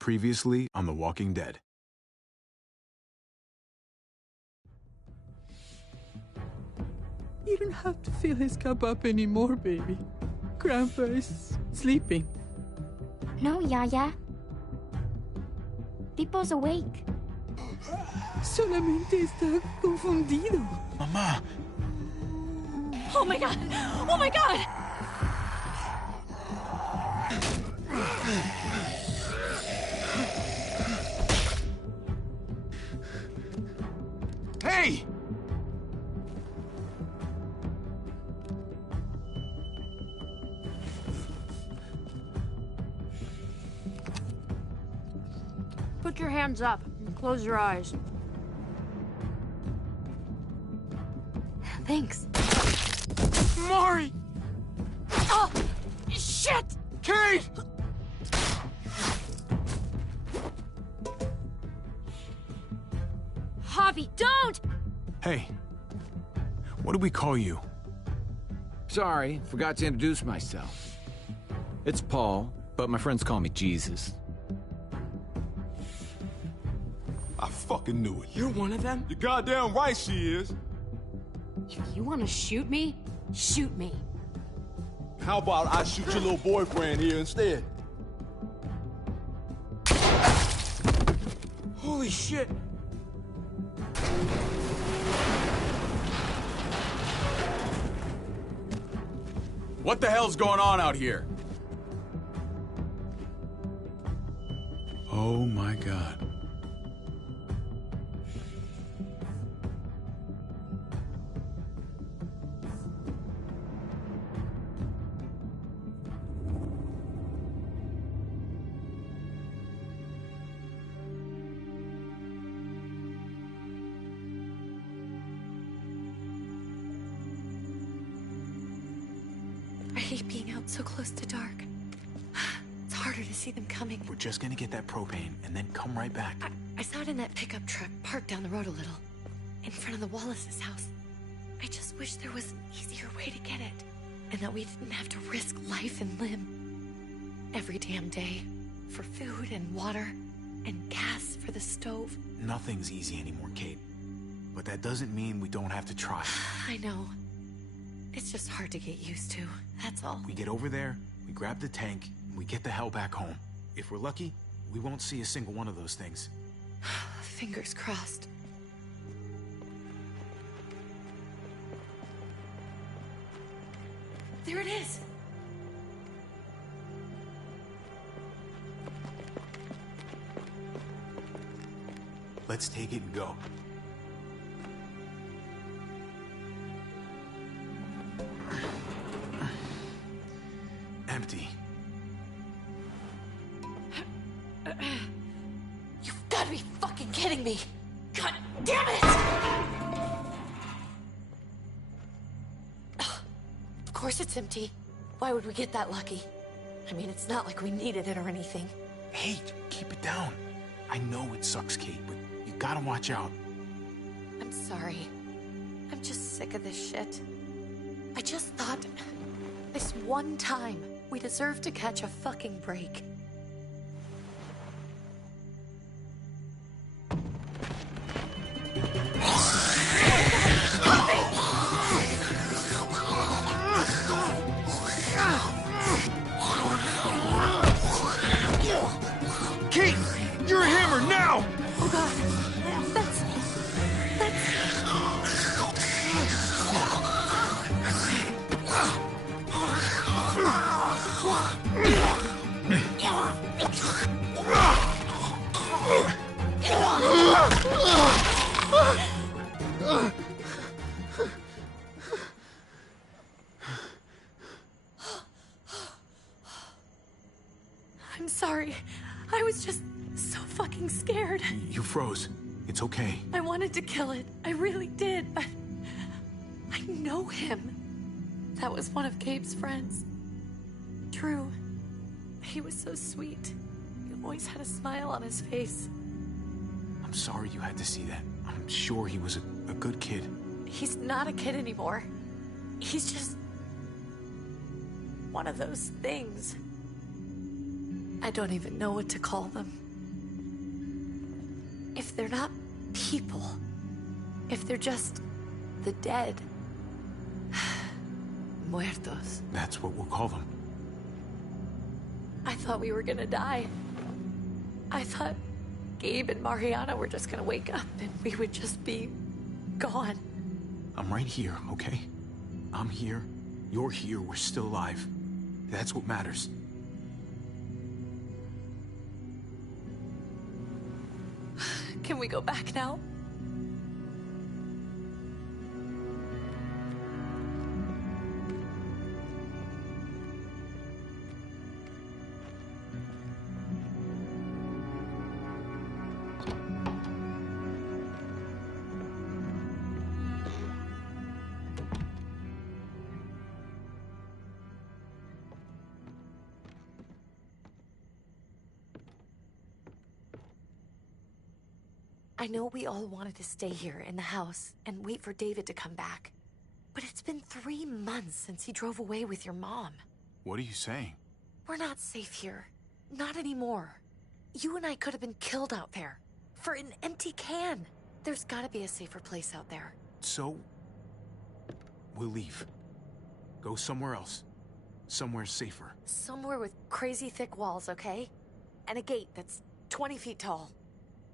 Previously on The Walking Dead. You don't have to fill his cup up anymore, baby. Grandpa is sleeping. No, Yaya. Pipo's awake. Solamente está confundido. Mamá! Oh my god! Oh my god! Hey! Put your hands up and close your eyes. Thanks. Mari! Oh! Shit! Kate! Javi, don't! Hey. What do we call you? Sorry, forgot to introduce myself. It's Paul, but my friends call me Jesus. I fucking knew it. You're one of them? You're goddamn right she is. If you want to shoot me, shoot me. How about I shoot your little boyfriend here instead? Holy shit! What the hell's going on out here? Oh my god. I hate being out so close to dark. It's harder to see them coming. We're just gonna get that propane and then come right back. I saw it in that pickup truck parked down the road a little, in front of the Wallace's house. I just wish there was an easier way to get it, and that we didn't have to risk life and limb every damn day for food and water and gas for the stove. Nothing's easy anymore, Kate. But that doesn't mean we don't have to try. I know. It's just hard to get used to, that's all. We get over there, we grab the tank, and we get the hell back home. If we're lucky, we won't see a single one of those things. Fingers crossed. There it is! Let's take it and go. Empty. You've got to be fucking kidding me! God damn it! Of course it's empty. Why would we get that lucky? I mean, it's not like we needed it or anything. Hey, keep it down. I know it sucks, Kate, but you gotta watch out. I'm sorry. I'm just sick of this shit. I just thought, this one time, we deserve to catch a fucking break. Kate! You're a hammer now! Oh god, that's... I'm sorry. I was just so fucking scared. You froze. It's okay. I wanted to kill it. I really did, but I know him. That was one of Gabe's friends. Drew. He was so sweet. He always had a smile on his face. I'm sorry you had to see that. I'm sure he was a good kid. He's not a kid anymore. He's just one of those things. I don't even know what to call them. they're not people, if they're just the dead, muertos. That's what we'll call them. I thought we were gonna die. I thought Gabe and Mariana were just gonna wake up and we would just be gone. I'm right here, okay? I'm here. You're here. We're still alive. That's what matters. Can we go back now? I know we all wanted to stay here in the house and wait for David to come back. But it's been 3 months since he drove away with your mom. What are you saying? We're not safe here. Not anymore. You and I could have been killed out there. For an empty can. There's gotta be a safer place out there. So, we'll leave. Go somewhere else. Somewhere safer. Somewhere with crazy thick walls, okay? And a gate that's 20 feet tall.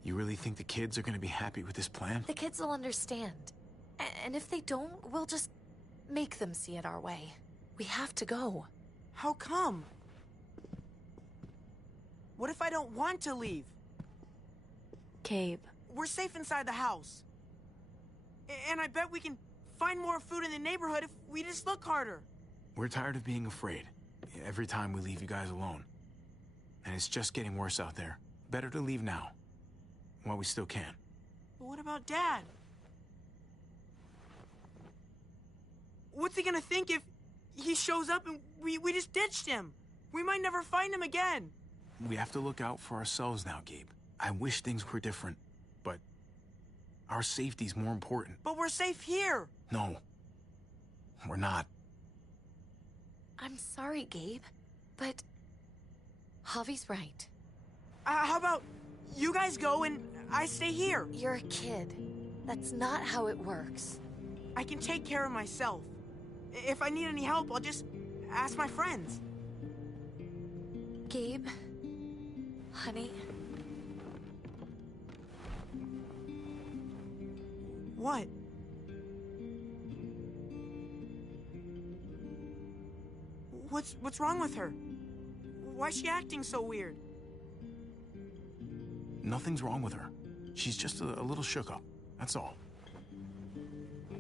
You really think the kids are gonna be happy with this plan? The kids will understand. And if they don't, we'll just make them see it our way. We have to go. How come? What if I don't want to leave? Gabe. We're safe inside the house. And I bet we can find more food in the neighborhood if we just look harder. We're tired of being afraid. Every time we leave you guys alone. And it's just getting worse out there. Better to leave now. While we still can. But what about Dad? What's he gonna think if he shows up and we just ditched him? We might never find him again. We have to look out for ourselves now, Gabe. I wish things were different, but our safety's more important. But we're safe here. No, we're not. I'm sorry, Gabe, but Javi's right. How about you guys go and I stay here? You're a kid. That's not how it works. I can take care of myself. If I need any help, I'll just ask my friends. Gabe, honey. What? What's wrong with her? Why's she acting so weird? Nothing's wrong with her. She's just a little shook up. That's all.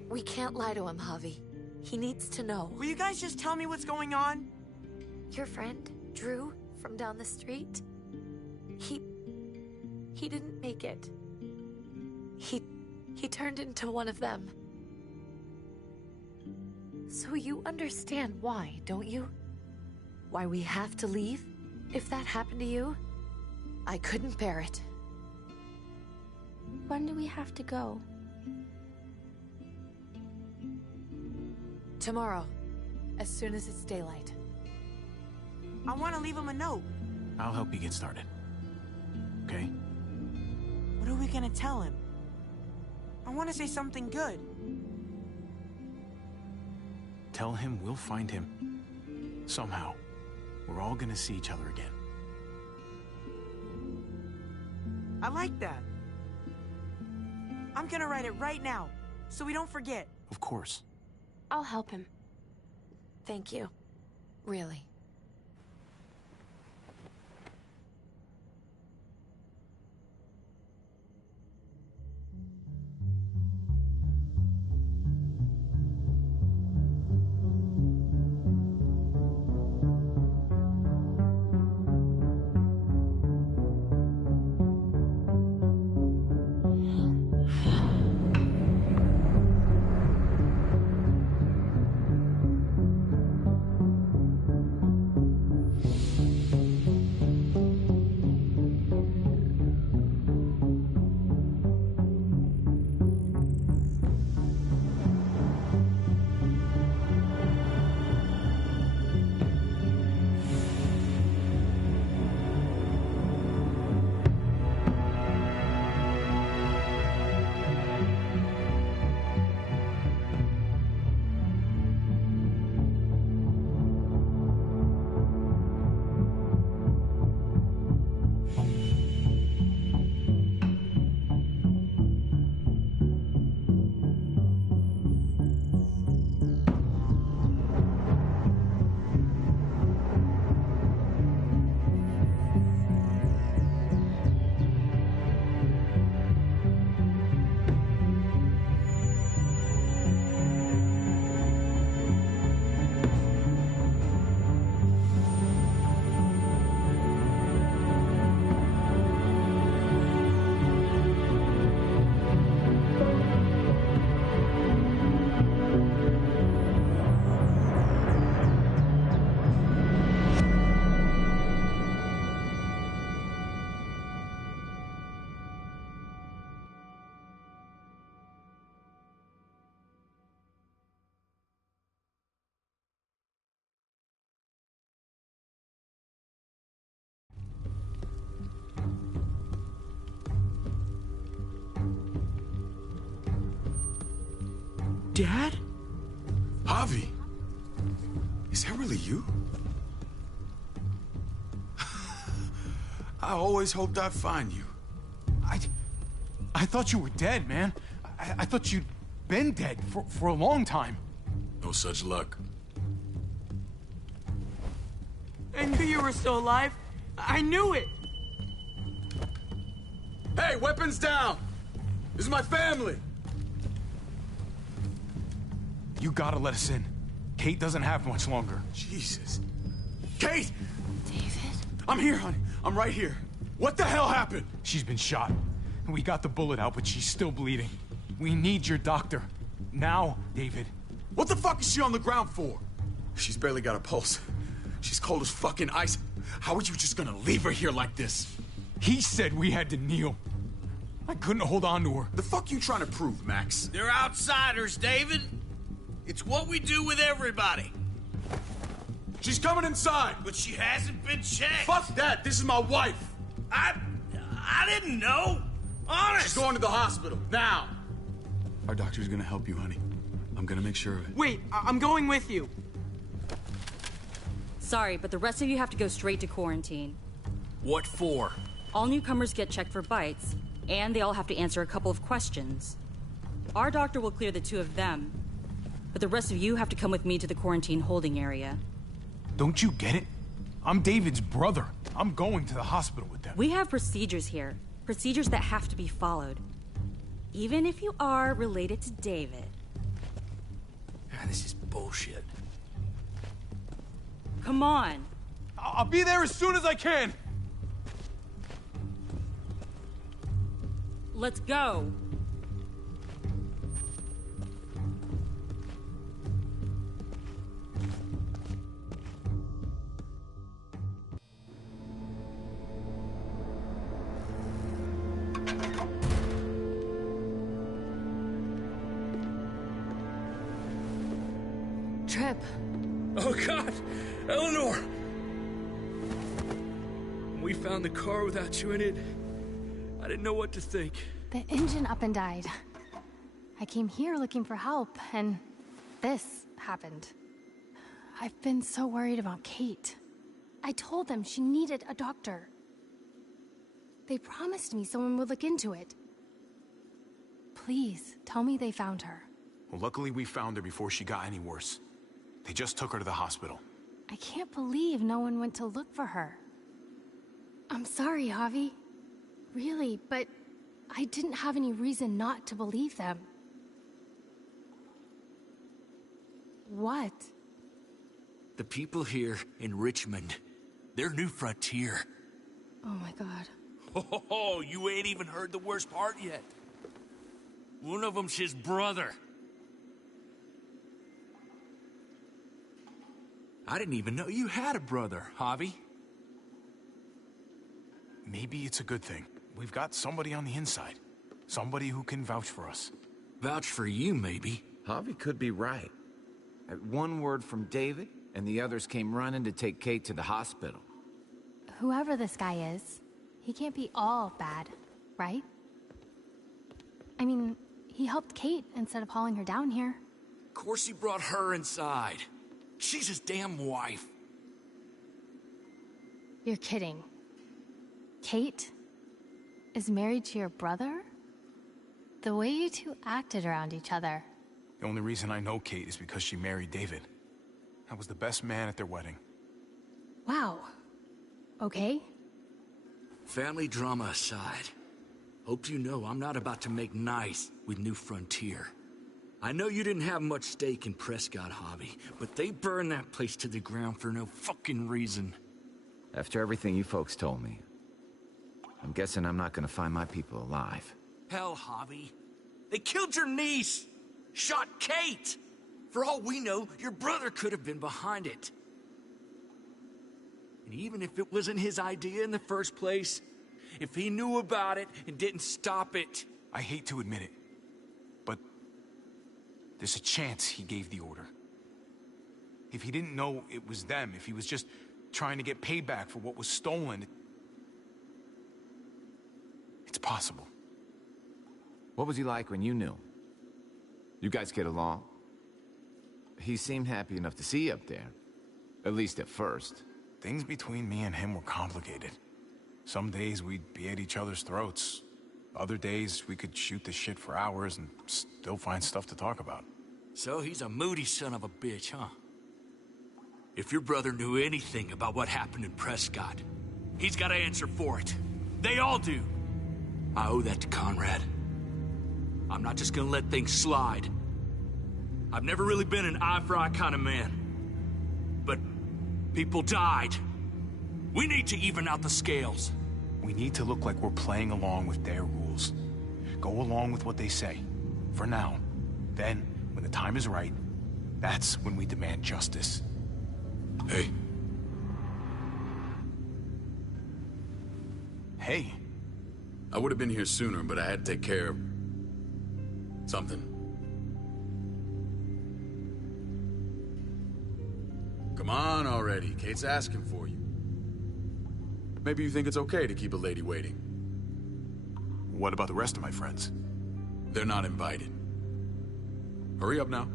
We can't lie to him, Javi. He needs to know. Will you guys just tell me what's going on? Your friend, Drew, from down the street, he didn't make it. He turned into one of them. So you understand why, don't you? Why we have to leave? If that happened to you, I couldn't bear it. When do we have to go? Tomorrow, as soon as it's daylight. I want to leave him a note. I'll help you get started. Okay? What are we gonna tell him? I want to say something good. Tell him we'll find him. Somehow. We're all gonna see each other again. I like that. I'm gonna write it right now, so we don't forget. Of course. I'll help him. Thank you. Really. Dad? Javi, is that really you? I always hoped I'd find you. I thought you were dead, man. I thought you'd been dead for a long time. No such luck. I knew you were still alive. I knew it. Hey, weapons down! This is my family! You gotta let us in. Kate doesn't have much longer. Jesus. Kate! David? I'm here, honey. I'm right here. What the hell happened? She's been shot. We got the bullet out, but she's still bleeding. We need your doctor. Now, David. What the fuck is she on the ground for? She's barely got a pulse. She's cold as fucking ice. How are you just gonna leave her here like this? He said we had to kneel. I couldn't hold on to her. The fuck you trying to prove, Max? They're outsiders, David. It's what we do with everybody. She's coming inside. But she hasn't been checked. Fuck that. This is my wife. I didn't know. Honest. She's going to the hospital. Now. Our doctor's gonna help you, honey. I'm gonna make sure of it. Wait, I'm going with you. Sorry, but the rest of you have to go straight to quarantine. What for? All newcomers get checked for bites, and they all have to answer a couple of questions. Our doctor will clear the two of them, but the rest of you have to come with me to the quarantine holding area. Don't you get it? I'm David's brother. I'm going to the hospital with them. We have procedures here. Procedures that have to be followed. Even if you are related to David. This is bullshit. Come on. I'll be there as soon as I can. Let's go. Trip. Oh, God! Eleanor! When we found the car without you in it, I didn't know what to think. The engine up and died. I came here looking for help, and this happened. I've been so worried about Kate. I told them she needed a doctor. They promised me someone would look into it. Please, tell me they found her. Well, luckily we found her before she got any worse. They just took her to the hospital. I can't believe no one went to look for her. I'm sorry, Javi. Really, but I didn't have any reason not to believe them. What? The people here in Richmond, they're New Frontier. Oh my God. Oh, you ain't even heard the worst part yet. One of them's his brother. I didn't even know you had a brother, Javi. Maybe it's a good thing. We've got somebody on the inside. Somebody who can vouch for us. Vouch for you, maybe. Javi could be right. At one word from David, and the others came running to take Kate to the hospital. Whoever this guy is, he can't be all bad, right? I mean, he helped Kate instead of hauling her down here. Of course he brought her inside. She's his damn wife. You're kidding. Kate is married to your brother? The way you two acted around each other. The only reason I know Kate is because she married David. I was the best man at their wedding. Wow. Okay. Family drama aside, hope you know I'm not about to make nice with New Frontier. I know you didn't have much stake in Prescott, Javi, but they burned that place to the ground for no fucking reason. After everything you folks told me, I'm guessing I'm not gonna find my people alive. Hell, Javi. They killed your niece! Shot Kate! For all we know, your brother could have been behind it. And even if it wasn't his idea in the first place, if he knew about it and didn't stop it... I hate to admit it, but there's a chance he gave the order. If he didn't know it was them, if he was just trying to get payback for what was stolen, it's possible. What was he like when you knew? You guys get along? He seemed happy enough to see you up there. At least at first. Things between me and him were complicated. Some days we'd be at each other's throats. Other days we could shoot the shit for hours and still find stuff to talk about. So he's a moody son of a bitch, huh? If your brother knew anything about what happened in Prescott, he's got to answer for it. They all do. I owe that to Conrad. I'm not just gonna let things slide. I've never really been an eye-for-eye kind of man. But people died. We need to even out the scales. We need to look like we're playing along with their rules. Go along with what they say. For now. Then, when the time is right, that's when we demand justice. Hey. Hey. I would have been here sooner, but I had to take care of... something. Come on already. Kate's asking for you. Maybe you think it's okay to keep a lady waiting. What about the rest of my friends? They're not invited. Hurry up now.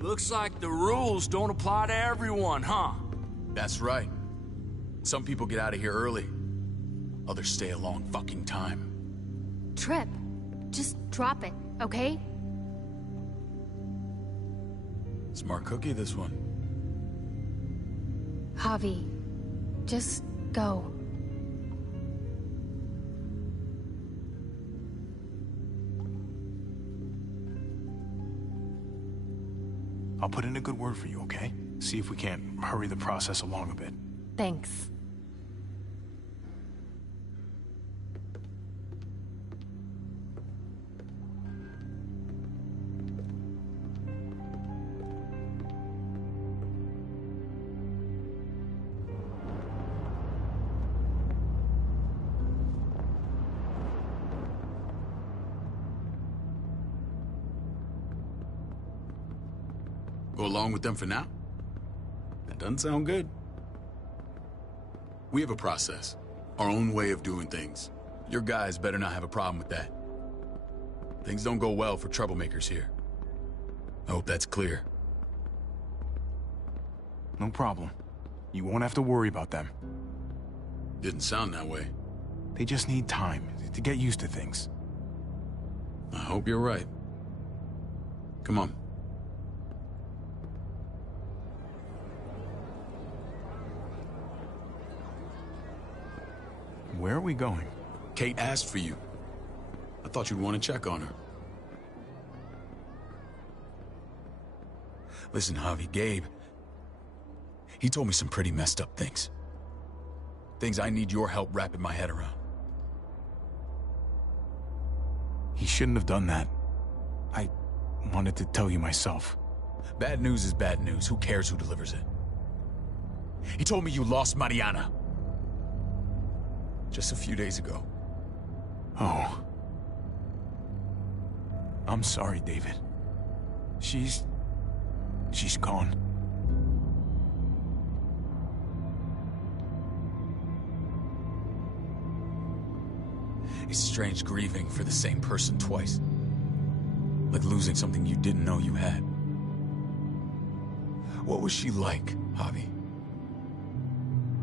Looks like the rules don't apply to everyone, huh? That's right. Some people get out of here early. Others stay a long fucking time. Trip, just drop it, okay? Smart cookie, this one. Javi, just go. I'll put in a good word for you, okay? See if we can't hurry the process along a bit. Thanks. Go along with them for now? That doesn't sound good. We have a process, our own way of doing things. Your guys better not have a problem with that. Things don't go well for troublemakers here. I hope that's clear. No problem. You won't have to worry about them. Didn't sound that way. They just need time to get used to things. I hope you're right. Come on. Where are we going? Kate asked for you. I thought you'd want to check on her. Listen, Javi, Gabe... he told me some pretty messed up things. Things I need your help wrapping my head around. He shouldn't have done that. I wanted to tell you myself. Bad news is bad news. Who cares who delivers it? He told me you lost Mariana. Just a few days ago. Oh. I'm sorry, David. She's gone. It's strange grieving for the same person twice. Like losing something you didn't know you had. What was she like, Javi?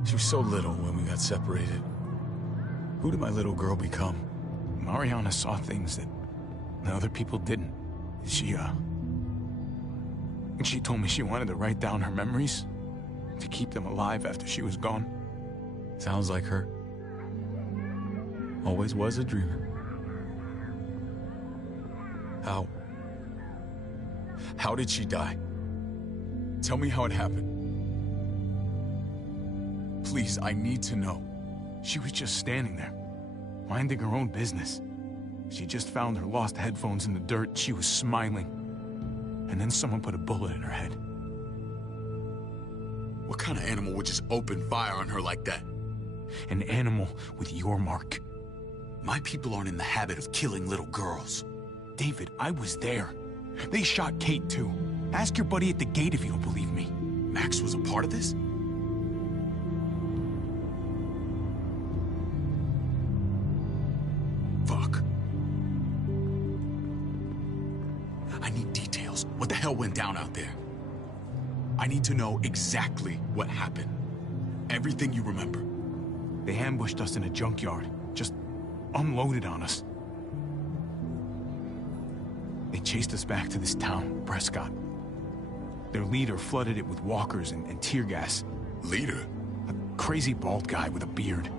She was so little when we got separated. Who did my little girl become? Mariana saw things that other people didn't. She told me she wanted to write down her memories to keep them alive after she was gone. Sounds like her. Always was a dreamer. How did she die? Tell me how it happened. Please, I need to know. She was just standing there, minding her own business. She just found her lost headphones in the dirt. She was smiling. And then someone put a bullet in her head. What kind of animal would just open fire on her like that? An animal with your mark. My people aren't in the habit of killing little girls. David, I was there. They shot Kate too. Ask your buddy at the gate if you don't believe me. Max was a part of this? Fuck. What the hell went down out there? I need to know exactly what happened. Everything you remember. They ambushed us in a junkyard. Just unloaded on us. They chased us back to this town, Prescott. Their leader flooded it with walkers and tear gas. Leader? A crazy bald guy with a beard.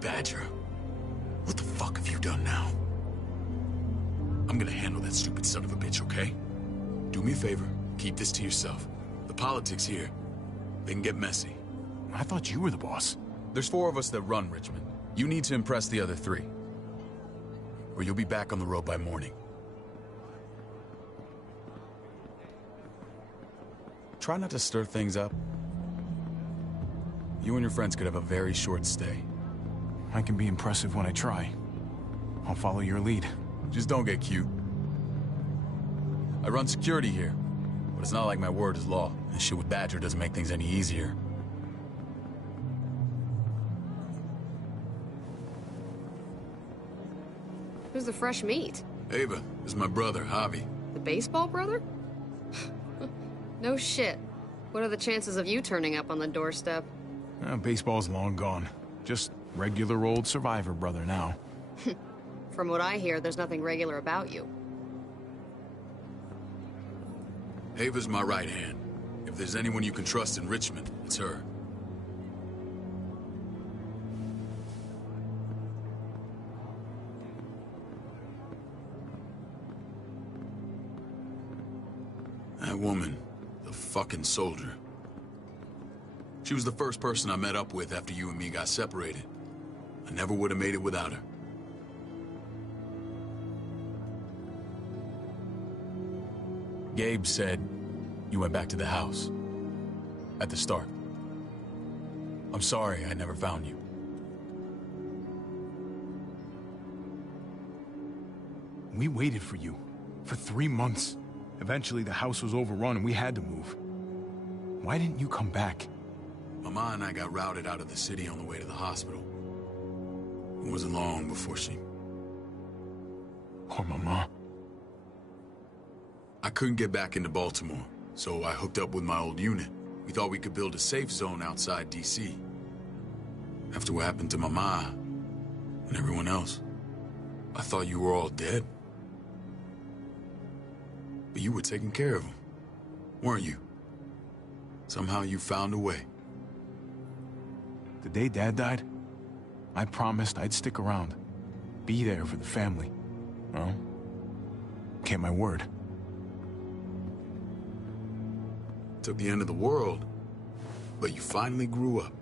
Badger, what the fuck have you done now? I'm gonna handle that stupid son of a bitch, okay? Do me a favor, keep this to yourself. The politics here, they can get messy. I thought you were the boss. There's 4 of us that run Richmond. You need to impress the other 3. Or you'll be back on the road by morning. Try not to stir things up. You and your friends could have a very short stay. I can be impressive when I try. I'll follow your lead. Just don't get cute. I run security here, but it's not like my word is law. And shit with Badger doesn't make things any easier. Who's the fresh meat? Ava, this is my brother, Javi. The baseball brother? No shit. What are the chances of you turning up on the doorstep? Baseball's long gone. Just regular old survivor brother now. From what I hear, there's nothing regular about you. Ava's my right hand. If there's anyone you can trust in Richmond, it's her. That woman, the fucking soldier. She was the first person I met up with after you and me got separated. I never would have made it without her. Gabe said you went back to the house. At the start. I'm sorry I never found you. We waited for you. For 3 months. Eventually the house was overrun and we had to move. Why didn't you come back? Mama and I got routed out of the city on the way to the hospital. It wasn't long before she... Poor Mama. I couldn't get back into Baltimore, so I hooked up with my old unit. We thought we could build a safe zone outside D.C. After what happened to Mama and everyone else, I thought you were all dead. But you were taking care of them, weren't you? Somehow you found a way. The day Dad died, I promised I'd stick around. Be there for the family. Well, kept my word. Took the end of the world, but you finally grew up.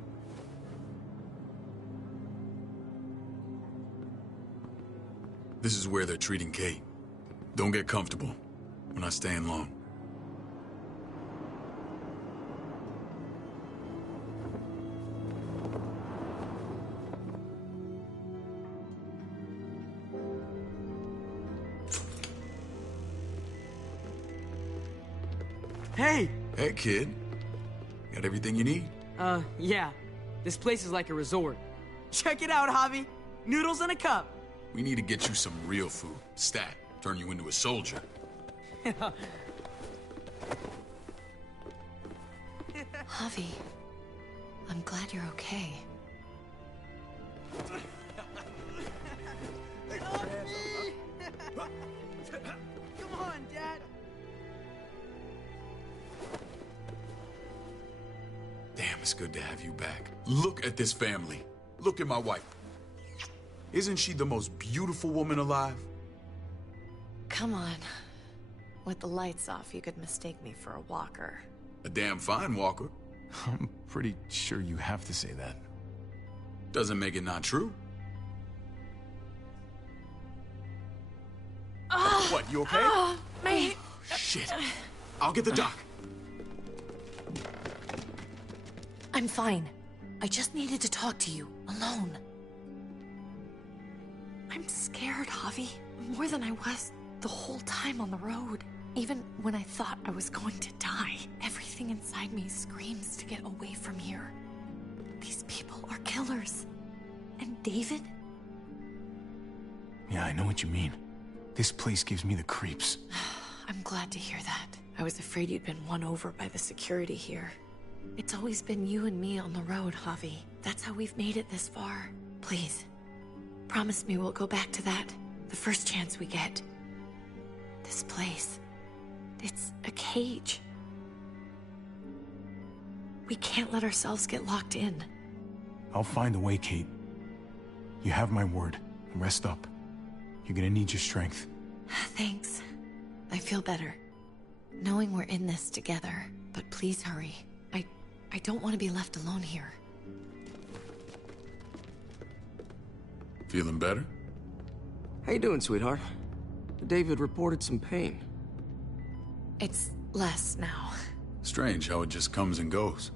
This is where they're treating Kate. Don't get comfortable. We're not staying long. Hey! Hey, kid. Got everything you need? Yeah. This place is like a resort. Check it out, Javi. Noodles in a cup. We need to get you some real food. Stat. Turn you into a soldier. Javi, I'm glad you're okay. Come on, Dad. Damn, it's good to have you back. Look at this family. Look at my wife. Isn't she the most beautiful woman alive? Come on. With the lights off, you could mistake me for a walker. A damn fine walker. I'm pretty sure you have to say that. Doesn't make it not true. What, you okay? My... Shit. I'll get the doc. I'm fine. I just needed to talk to you, alone. I'm scared, Javi. More than I was the whole time on the road. Even when I thought I was going to die, everything inside me screams to get away from here. These people are killers. And David? Yeah, I know what you mean. This place gives me the creeps. I'm glad to hear that. I was afraid you'd been won over by the security here. It's always been you and me on the road, Javi. That's how we've made it this far. Please, promise me we'll go back to that the first chance we get. This place, it's a cage. We can't let ourselves get locked in. I'll find a way, Kate. You have my word. Rest up. You're gonna need your strength. Thanks. I feel better. Knowing we're in this together. But please hurry. I don't want to be left alone here. Feeling better? How you doing, sweetheart? David reported some pain. It's less now. Strange how it just comes and goes.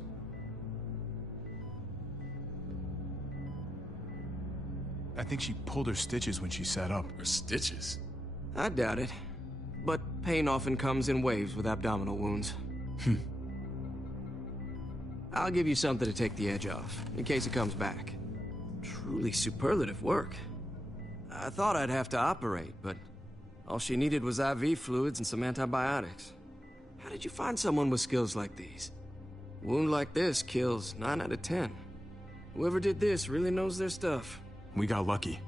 I think she pulled her stitches when she sat up. Her stitches? I doubt it. But pain often comes in waves with abdominal wounds. I'll give you something to take the edge off, in case it comes back. Truly superlative work. I thought I'd have to operate, but all she needed was IV fluids and some antibiotics. How did you find someone with skills like these? A wound like this kills 9 out of 10. Whoever did this really knows their stuff. We got lucky.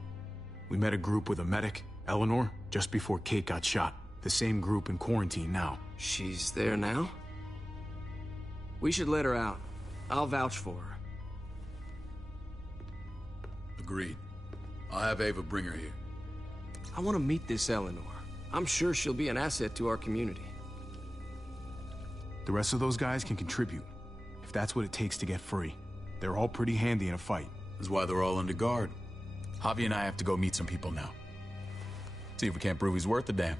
We met a group with a medic, Eleanor, just before Kate got shot. The same group in quarantine now. She's there now? We should let her out. I'll vouch for her. Agreed. I'll have Ava bring her here. I want to meet this Eleanor. I'm sure she'll be an asset to our community. The rest of those guys can contribute, if that's what it takes to get free. They're all pretty handy in a fight. That's why they're all under guard. Javi and I have to go meet some people now. See if we can't prove he's worth the damn.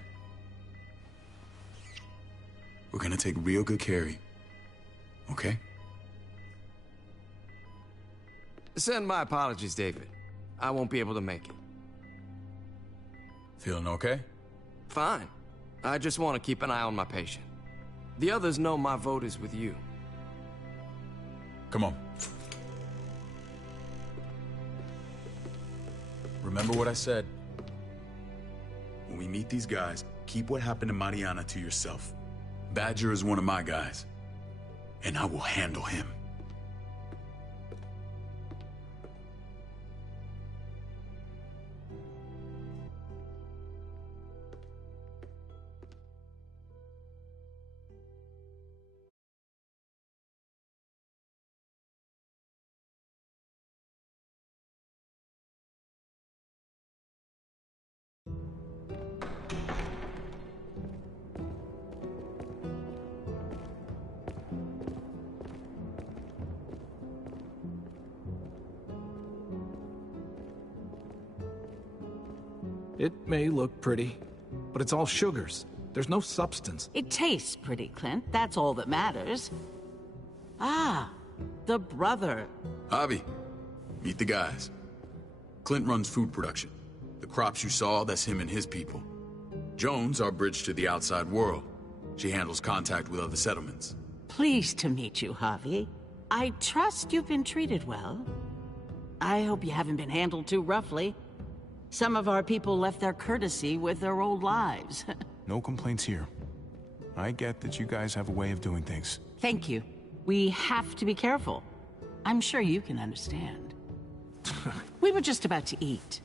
We're gonna take real good care of you. Okay? Send my apologies, David. I won't be able to make it. Feeling okay? Fine. I just want to keep an eye on my patient. The others know my vote is with you. Come on. Remember what I said. When we meet these guys, keep what happened to Mariana to yourself. Badger is one of my guys, and I will handle him. It may look pretty, but it's all sugars. There's no substance. It tastes pretty, Clint. That's all that matters. Ah, the brother. Javi, meet the guys. Clint runs food production. The crops you saw, that's him and his people. Jones, our bridge to the outside world. She handles contact with other settlements. Pleased to meet you, Javi. I trust you've been treated well. I hope you haven't been handled too roughly. Some of our people left their courtesy with their old lives. No complaints here. I get that you guys have a way of doing things. Thank you. We have to be careful. I'm sure you can understand. We were just about to eat.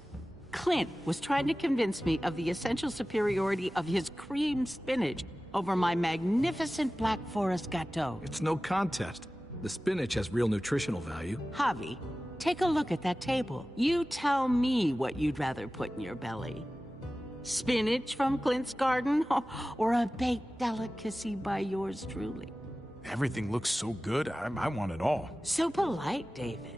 Clint was trying to convince me of the essential superiority of his cream spinach over my magnificent Black Forest gâteau. It's no contest. The spinach has real nutritional value. Javi, take a look at that table. You tell me what you'd rather put in your belly. Spinach from Clint's garden, or a baked delicacy by yours truly? Everything looks so good, I want it all. So polite, David.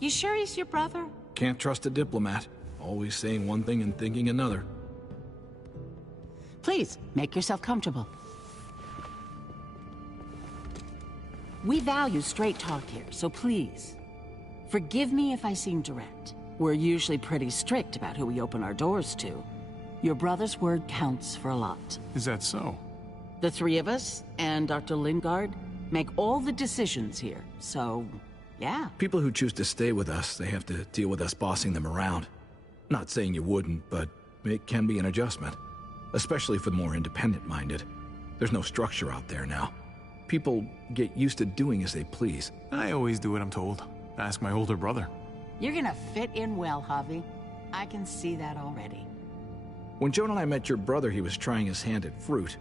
You sure he's your brother? Can't trust a diplomat. Always saying one thing and thinking another. Please, make yourself comfortable. We value straight talk here, so please, forgive me if I seem direct. We're usually pretty strict about who we open our doors to. Your brother's word counts for a lot. Is that so? The three of us, and Dr. Lingard, make all the decisions here, so, yeah. People who choose to stay with us, they have to deal with us bossing them around. Not saying you wouldn't, but it can be an adjustment, especially for the more independent-minded. There's no structure out there now. People get used to doing as they please. I always do what I'm told. Ask my older brother. You're gonna fit in well, Javi. I can see that already. When Joan and I met your brother, he was trying his hand at fruit.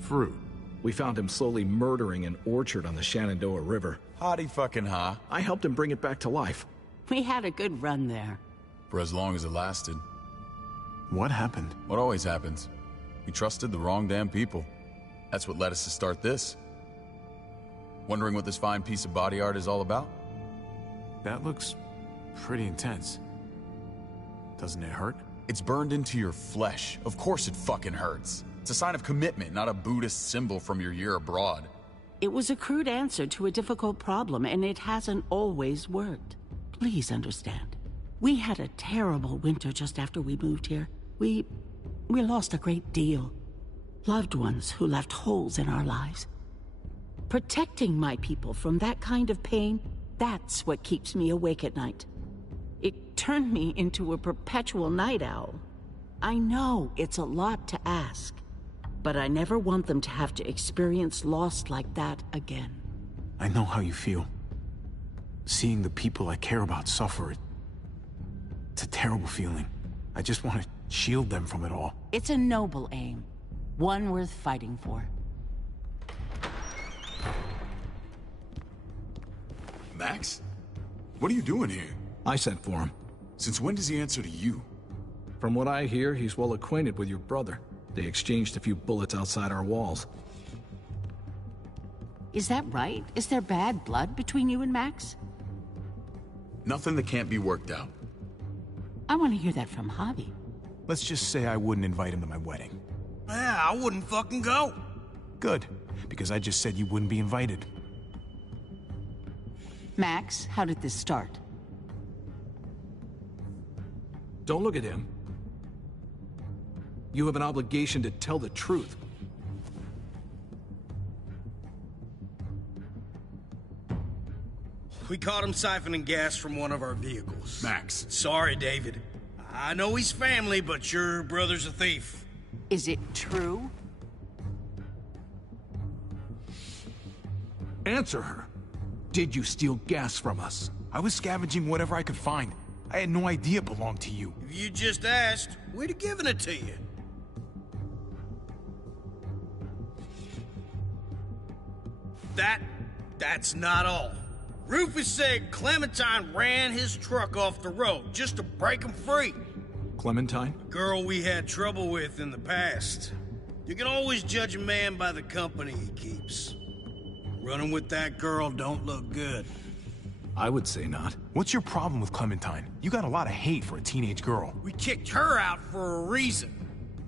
Fruit? We found him slowly murdering an orchard on the Shenandoah River. Howdy fucking ha. I helped him bring it back to life. We had a good run there. For as long as it lasted. What happened? What always happens. We trusted the wrong damn people. That's what led us to start this. Wondering what this fine piece of body art is all about? That looks pretty intense. Doesn't it hurt? It's burned into your flesh. Of course it fucking hurts. It's a sign of commitment, not a Buddhist symbol from your year abroad. It was a crude answer to a difficult problem, and it hasn't always worked. Please understand. We had a terrible winter just after we moved here. We lost a great deal. Loved ones who left holes in our lives. Protecting my people from that kind of pain, that's what keeps me awake at night. It turned me into a perpetual night owl. I know it's a lot to ask, but I never want them to have to experience loss like that again. I know how you feel. Seeing the people I care about suffer, it's a terrible feeling. I just want to shield them from it all. It's a noble aim, one worth fighting for. Max? What are you doing here? I sent for him. Since when does he answer to you? From what I hear, he's well acquainted with your brother. They exchanged a few bullets outside our walls. Is that right? Is there bad blood between you and Max? Nothing that can't be worked out. I want to hear that from Javi. Let's just say I wouldn't invite him to my wedding. Yeah, I wouldn't fucking go. Good, because I just said you wouldn't be invited. Max, how did this start? Don't look at him. You have an obligation to tell the truth. We caught him siphoning gas from one of our vehicles. Max. Sorry, David. I know he's family, but your brother's a thief. Is it true? Answer her. Did you steal gas from us? I was scavenging whatever I could find. I had no idea it belonged to you. If you just asked, we'd have given it to you. That's not all. Rufus said Clementine ran his truck off the road just to break him free. Clementine? A girl we had trouble with in the past. You can always judge a man by the company he keeps. Running with that girl don't look good. I would say not. What's your problem with Clementine? You got a lot of hate for a teenage girl. We kicked her out for a reason.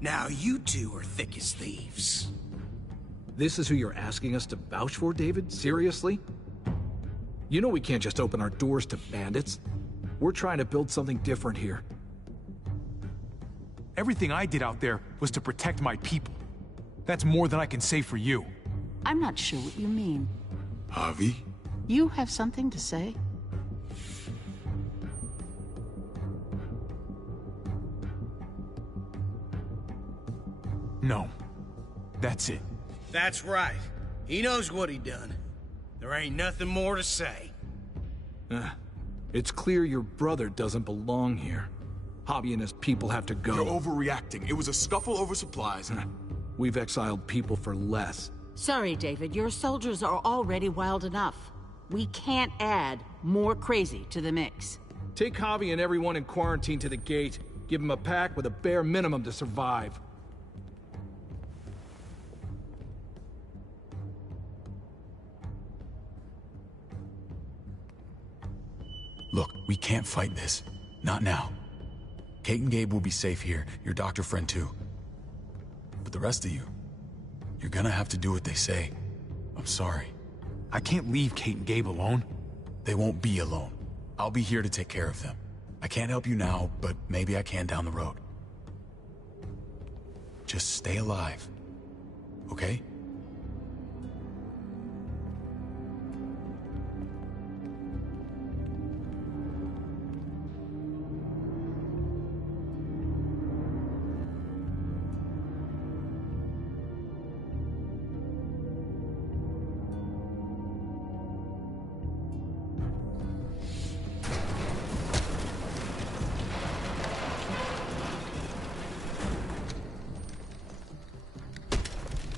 Now you two are thick as thieves. This is who you're asking us to vouch for, David? Seriously? You know we can't just open our doors to bandits. We're trying to build something different here. Everything I did out there was to protect my people. That's more than I can say for you. I'm not sure what you mean. Javi? You have something to say? No. That's it. That's right. He knows what he done. There ain't nothing more to say. It's clear your brother doesn't belong here. Javi and his people have to go. You're overreacting. It was a scuffle over supplies. We've exiled people for less. Sorry, David. Your soldiers are already wild enough. We can't add more crazy to the mix. Take Javi and everyone in quarantine to the gate. Give them a pack with a bare minimum to survive. Look, we can't fight this. Not now. Kate and Gabe will be safe here, your doctor friend too. But the rest of you, you're gonna have to do what they say. I'm sorry. I can't leave Kate and Gabe alone. They won't be alone. I'll be here to take care of them. I can't help you now, but maybe I can down the road. Just stay alive, okay?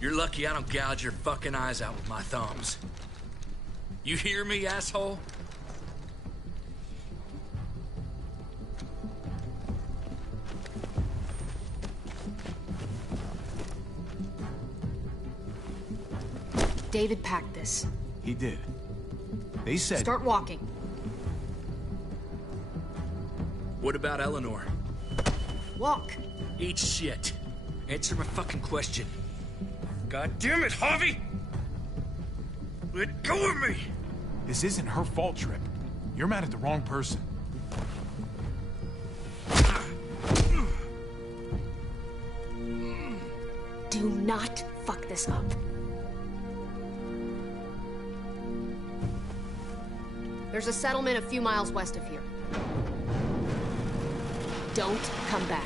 You're lucky I don't gouge your fucking eyes out with my thumbs. You hear me, asshole? David packed this. He did. They said... Start walking. What about Eleanor? Walk. Eat shit. Answer my fucking question. God damn it, Harvey! Let go of me! This isn't her fault, Trip. You're mad at the wrong person. Do not fuck this up. There's a settlement a few miles west of here. Don't come back.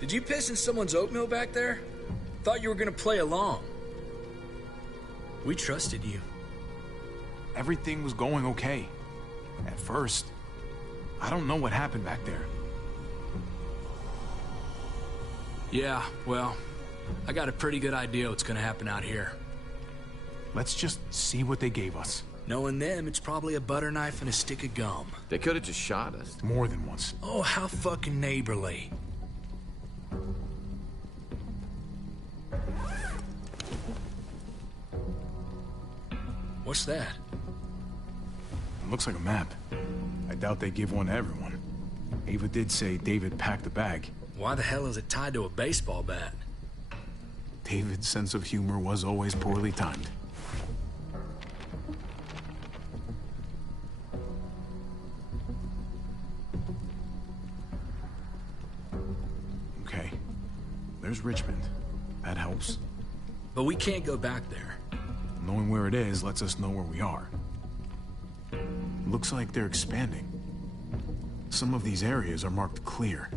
Did you piss in someone's oatmeal back there? Thought you were gonna play along. We trusted you. Everything was going okay. At first. I don't know what happened back there. Yeah, well, I got a pretty good idea what's gonna happen out here. Let's just see what they gave us. Knowing them, it's probably a butter knife and a stick of gum. They could have just shot us. More than once. Oh, how fucking neighborly. What's that? It looks like a map. I doubt they give one to everyone. Ava did say David packed the bag. Why the hell is it tied to a baseball bat? David's sense of humor was always poorly timed. Okay. There's Richmond. That helps. But we can't go back there. Knowing where it is lets us know where we are. Looks like they're expanding. Some of these areas are marked clear.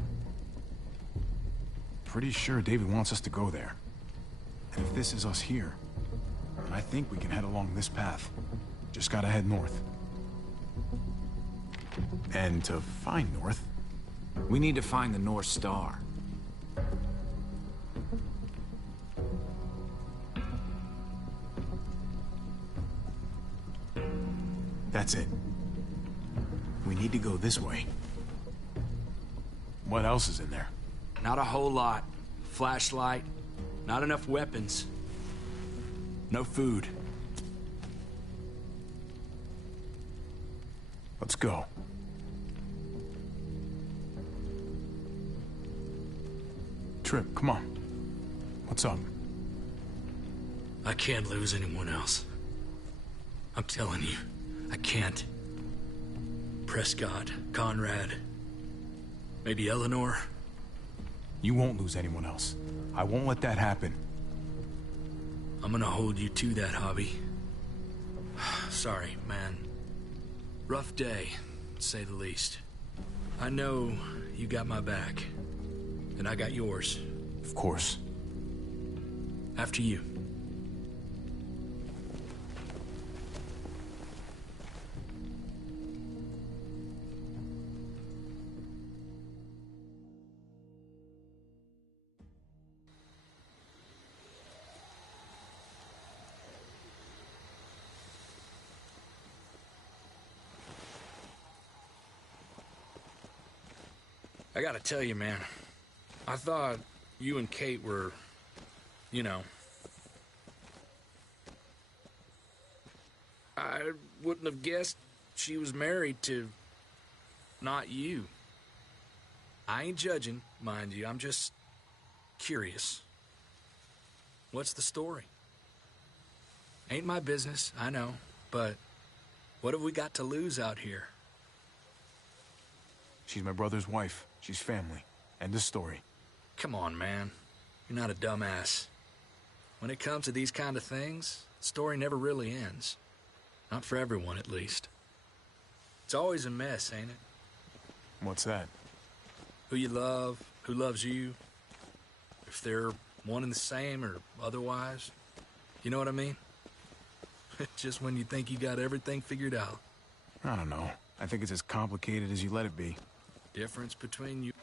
Pretty sure David wants us to go there. And if this is us here, then I think we can head along this path. Just gotta head north. And to find north... We need to find the North Star. That's it. We need to go this way. What else is in there? Not a whole lot. Flashlight. Not enough weapons. No food. Let's go. Trip, come on. What's up? I can't lose anyone else. I'm telling you, I can't. Prescott, Conrad, maybe Eleanor. You won't lose anyone else. I won't let that happen. I'm gonna hold you to that, Hobby. Sorry, man. Rough day, to say the least. I know you got my back, and I got yours. Of course. After you. I gotta tell you, man, I thought you and Kate were, you know... I wouldn't have guessed she was married to... not you. I ain't judging, mind you, I'm just... curious. What's the story? Ain't my business, I know, but what have we got to lose out here? She's my brother's wife. She's family. End of story. Come on, man. You're not a dumbass. When it comes to these kind of things, the story never really ends. Not for everyone, at least. It's always a mess, ain't it? What's that? Who you love, who loves you. If they're One and the same or otherwise? You know what I mean? Just when you think you got everything figured out. I don't know. I think it's as complicated as you let it be. Difference between you...